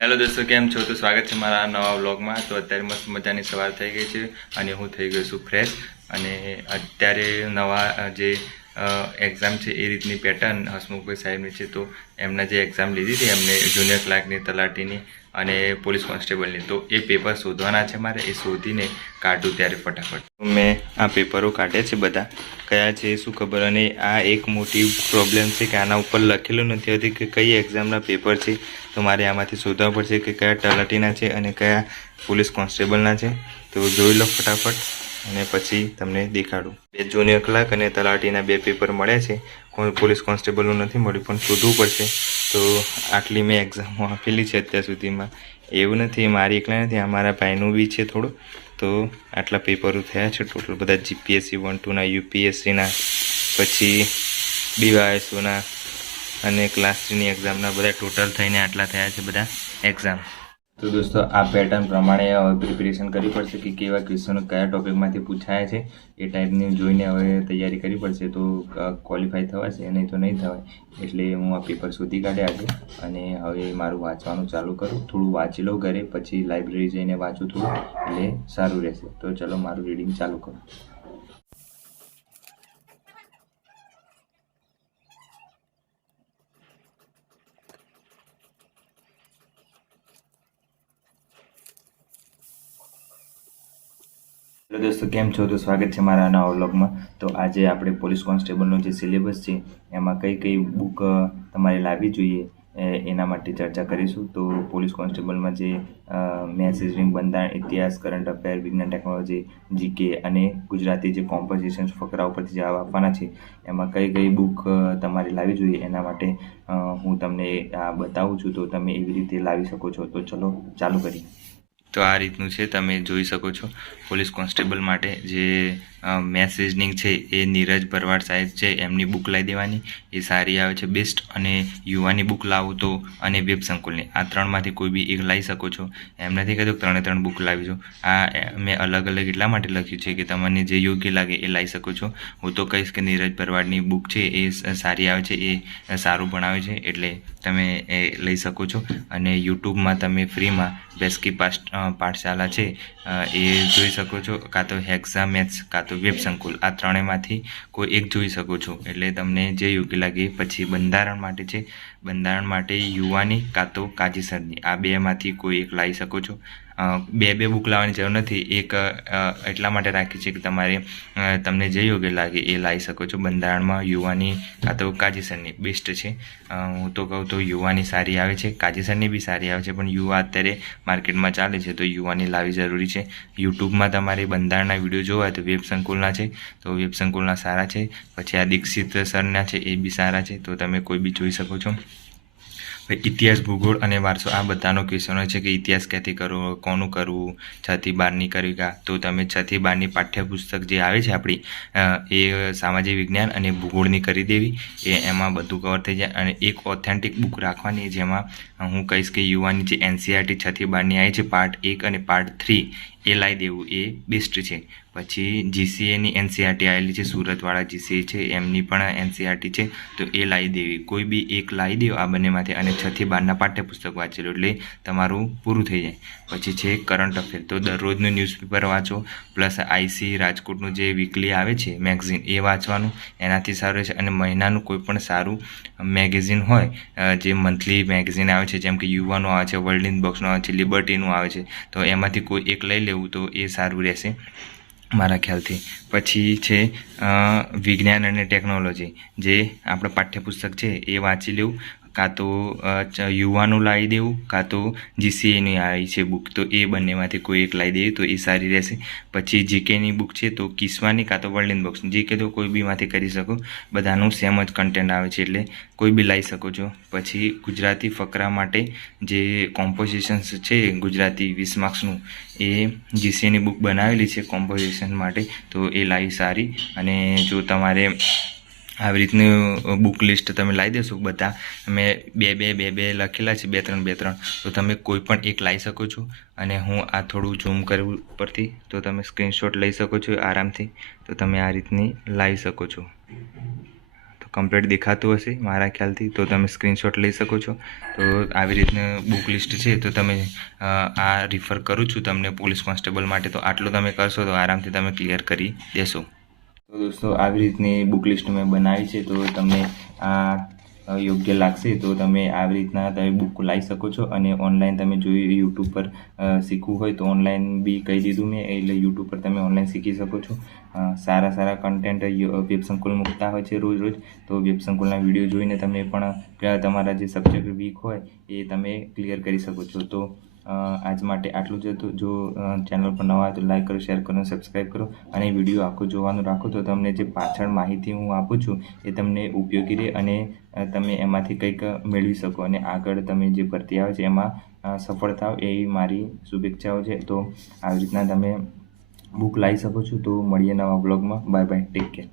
Hello દોસ્તો, કેમ છો? તો સ્વાગત છે મારા આ નવા વ્લોગમાં. તો અત્યારે મસ્ત મજાની સવાર થઈ ગઈ છે અને હું થઈ ગયો છું ફ્રેશ. અને અત્યારે નવા જે એક્ઝામ છે એ રીતની પેટર્ન હસમુખભાઈ સાહેબની છે. તો એમના જે એક્ઝામ લીધી હતી એમને જુનિયર ક્લાર્કની, તલાટીની અને પોલીસ કોન્સ્ટેબલની, તો એ પેપર શોધવાના છે મારે. એ શોધીને કાઢું ત્યારે ફટાફટ. મેં આ પેપરો કાઢ્યા છે બધા, કયા છે શું ખબર. અને આ એક મોટી પ્રોબ્લેમ છે કે આના ઉપર લખેલું નથી હોતી કે કઈ એક્ઝામના પેપર છે. તો મારે આમાંથી શોધવા પડશે કે કયા તલાટીના છે અને કયા પોલીસ કોન્સ્ટેબલના છે. તો જોઈ લો ફટાફટ અને પછી તમને દેખાડું. બે જુનિયર ક્લાર્ક અને તલાટીના બે પેપર મળ્યા છે. પોલીસ કોન્સ્ટેબલનું નથી મળ્યું, પણ શોધવું પડશે. તો આટલી મેં એક્ઝામો આપેલી છે અત્યાર સુધીમાં. એવું નથી મારી એકલા નથી, આ મારા ભાઈનું બી છે થોડું. તો આટલા પેપરો થયા છે ટોટલ બધા, જીપીએસસી 1-2ના, યુપીએસસીના, પછી ડીવાયએસઓના અને ક્લાસ 3ની એક્ઝામના બધા ટોટલ થઈને આટલા થયા છે બધા એક્ઝામ. તો દોસ્તો, આ પેટર્ન પ્રમાણે હવે પ્રિપેરેશન કરવી પડશે કે કેવા ક્વેશ્ચનો કયા ટોપિકમાંથી પૂછાયા છે એ ટાઈપની જોઈને હવે તૈયારી કરવી પડશે. તો ક્વોલિફાય થવાશે, નહીં તો નહીં થવાય. એટલે હું આ પેપર શોધી કાઢ્યા આજે અને હવે મારું વાંચવાનું ચાલુ કરું. થોડું વાંચી લઉં ઘરે, પછી લાઇબ્રેરી જઈને વાંચું થોડું, એટલે સારું રહેશે. તો ચલો મારું રીડિંગ ચાલુ કરું. હેલો દોસ્તો, કેમ છો? તો સ્વાગત છે મારા નવા વ્લોગમાં. તો આજે આપણે પોલીસ કોન્સ્ટેબલનો જે સિલેબસ છે એમાં કઈ કઈ બુક તમારે લાવવી જોઈએ એના માટે ચર્ચા કરીશું. તો પોલીસ કોન્સ્ટેબલમાં જે મેથ્સ, રિઝનિંગ, બંધારણ, ઇતિહાસ, કરંટ અફેર, વિજ્ઞાન, ટેકનોલોજી, જીકે અને ગુજરાતી જે કોમ્પોઝિશન ફકરા ઉપરથી જવાબ આપવાના છે એમાં કઈ કઈ બુક તમારે લાવવી જોઈએ એના માટે હું તમને બતાવું છું. તો તમે એવી રીતે લાવી શકો છો. તો ચલો ચાલુ કરીએ. તો આ રીતનું છે, તમે જોઈ શકો છો. પોલીસ કોન્સ્ટેબલ માટે જે મેથ્સ રિઝનિંગ છે એ નીરજ ભરવાડ સાહેબ છે એમની બુક લાવી દેવાની, એ સારી આવે છે બેસ્ટ. અને યુવાની બુક લાવો તો અને વેબ સંકુલની, આ ત્રણમાંથી કોઈ બી એક લાવી શકો છો. એમ નથી કહેતો ત્રણે ત્રણ બુક લાવીજો. આ મેં અલગ અલગ એટલા માટે લખ્યું છે કે તમને જે યોગ્ય લાગે એ લાવી શકો છો. હું તો કહીશ કે નીરજ ભરવાડની બુક છે એ સારી આવે છે, એ સારું ભણાવે છે, એટલે તમે એ લઈ શકો છો. અને યુટ્યુબમાં તમે ફ્રીમાં બેસ્કી પાઠશાલા છે એ જોઈ શકો છો, કાં તો હેક્સા મેથ્સ કાં તો વેબ સંકુલ, આ ત્રણેયમાંથી કોઈ એક જોઈ શકો છો. એટલે તમને જે યોગ્ય લાગે. પછી બંધારણ માટે છે, બંધારણ માટે યુવાની કાં તો કાજીસરની, આ બેમાંથી કોઈ એક લાવી શકો છો. બે બે બુક લાવવાની જરૂર નથી, એક એટલા માટે રાખી છે કે તમારે તમને જે યોગ્ય લાગે એ લાવી શકો છો. બંધારણમાં યુવાની કાં તો કાજીસરની બેસ્ટ છે. હું તો કહું તો યુવાની સારી આવે છે, કાજીસરની બી સારી આવે છે, પણ યુવા અત્યારે માર્કેટમાં ચાલે છે તો યુવાની લાવવી જરૂરી છે. યુટ્યુબમાં તમારે બંધારણના વિડીયો જોવા હોય તો વેબ સંકુલના છે, તો વેબ સંકુલના સારા છે. પછી આ દીક્ષિત સરના છે એ બી સારા છે, તો તમે કોઈ બી જોઈ શકો છો. ઇતિહાસ, ભૂગોળ અને વારસો, આ બધાનો ક્વેશ્ચન હોય છે કે ઇતિહાસ ક્યાંથી કરવો, કોનું કરવું, 6 થી 12ની કરવી કા. તો તમે 6 થી 12ની પાઠ્યપુસ્તક જે આવે છે આપણી, એ સામાજિક વિજ્ઞાન અને ભૂગોળની કરી દેવી, એમાં બધું કવર થઈ જાય. અને એક ઓથેન્ટિક બુક રાખવાની જેમાં હું કહીશ કે યુવાની જે એનસીઆરટી 6 થી 12ની આવી છે પાર્ટ 1 અને પાર્ટ 3, એ લાવી દેવું, એ બેસ્ટ છે. પછી જીસીએની એનસીઆરટી આવેલી છે, સુરતવાળા જીસીએ છે એમની પણ એનસીઆરટી છે, તો એ લાવી દેવી. કોઈ બી એક લાવી દેવો આ બંનેમાંથી, અને 6 થી 12ના પાઠ્યપુસ્તક વાંચી લો એટલે તમારું પૂરું થઈ જાય. પછી છે કરંટ અફેર, તો દરરોજનું ન્યૂઝપેપર વાંચો, પ્લસ આઈસી રાજકોટનું જે વીકલી આવે છે મેગઝીન એ વાંચવાનું, એનાથી સારું છે. અને મહિનાનું કોઈ પણ સારું મેગેઝિન હોય, જે મંથલી મેગેઝિન આવે છે, જેમ કે યુવાનો આવે છે, વર્લ્ડ ઇન બોક્સનું આવે છે, લિબર્ટીનું આવે છે, તો એમાંથી કોઈ એક લઈ લેવું તો એ સારું રહેશે મારા ખ્યાલથી. પછી છે વિજ્ઞાન અને ટેકનોલોજી, જે આપણે પાઠ્યપુસ્તક છે એ વાંચી લેવું, કાં તો યુવાનું લાવી દેવું, કાં તો જીસીએની આવી છે બુક, તો એ બંનેમાંથી કોઈ એક લાવી દેવી તો એ સારી રહેશે. પછી જીકેની બુક છે તો કિસ્વાની કાં તો વર્લ્ડ ઇન બોક્સ, જીકે તો કોઈ બીમાંથી કરી શકો, બધાનું સેમ જ કન્ટેન્ટ આવે છે એટલે કોઈ બી લાવી શકો છો. પછી ગુજરાતી ફકરા માટે જે કોમ્પોઝિશન્સ છે ગુજરાતી 20 માર્ક્સનું, એ જીસીએની બુક બનાવેલી છે કોમ્પોઝિશન માટે, તો એ લાવી સારી. અને જો તમારે આવી રીતનું બુક લિસ્ટ તમે લાવી દેશો, બધા મેં બે લખેલા છે, 2-3 તો તમે કોઈ પણ એક લાવી શકો છો. અને હું આ થોડું ઝૂમ કરું ઉપરથી, તો તમે સ્ક્રીનશોટ લઈ શકો છો આરામથી. તો તમે આ રીતની લાવી શકો છો. તો કમ્પ્લીટ દેખાતું હશે મારા ખ્યાલથી, તો તમે સ્ક્રીનશોટ લઈ શકો છો. તો આવી રીતના બુક લિસ્ટ છે, તો તમે આ રિફર કરું છું તમને પોલીસ કોન્સ્ટેબલ માટે. તો આટલું તમે કરશો તો આરામથી તમે ક્લિયર કરી દેશો. તો દોસ્તો આવી રીતની બુક લિસ્ટ મેં બનાવી છે, તો તમને આ યોગ્ય લાગશે તો તમે આવી રીતના તમે બુક લાવી શકો છો. અને ઓનલાઈન તમે જોઈ યુટ્યુબ પર શીખવું હોય તો ઓનલાઈન બી કહી દીધું મેં, એટલે યુટ્યુબ પર તમે ઓનલાઈન શીખી શકો છો. સારા કન્ટેન્ટ વેબસંકુલ મૂકતા હોય છે રોજ. તો વેબસંકુલના વિડીયો જોઈને તમે પણ તમારા જે સબ્જેક્ટ વીક હોય એ તમે ક્લિયર કરી શકો છો. તો આજ માટે આટલું જ હતું. જો ચેનલ પર નવા હોય તો લાઈક કરો, શેર કરો, સબસ્ક્રાઈબ કરો અને વિડીયો આખો જોવાનું રાખો, તો તમને જે પાછળ માહિતી હું આપું છું એ તમને ઉપયોગી રહે અને તમે એમાંથી કંઈક મેળવી શકો અને આગળ તમે જે ભરતી આવે છે એમાં સફળ થાવ એવી મારી શુભેચ્છાઓ છે. તો આવી રીતના તમે બુક લાવી શકો છો. તો મળીએ નવા બ્લોગમાં. Bye bye, take care.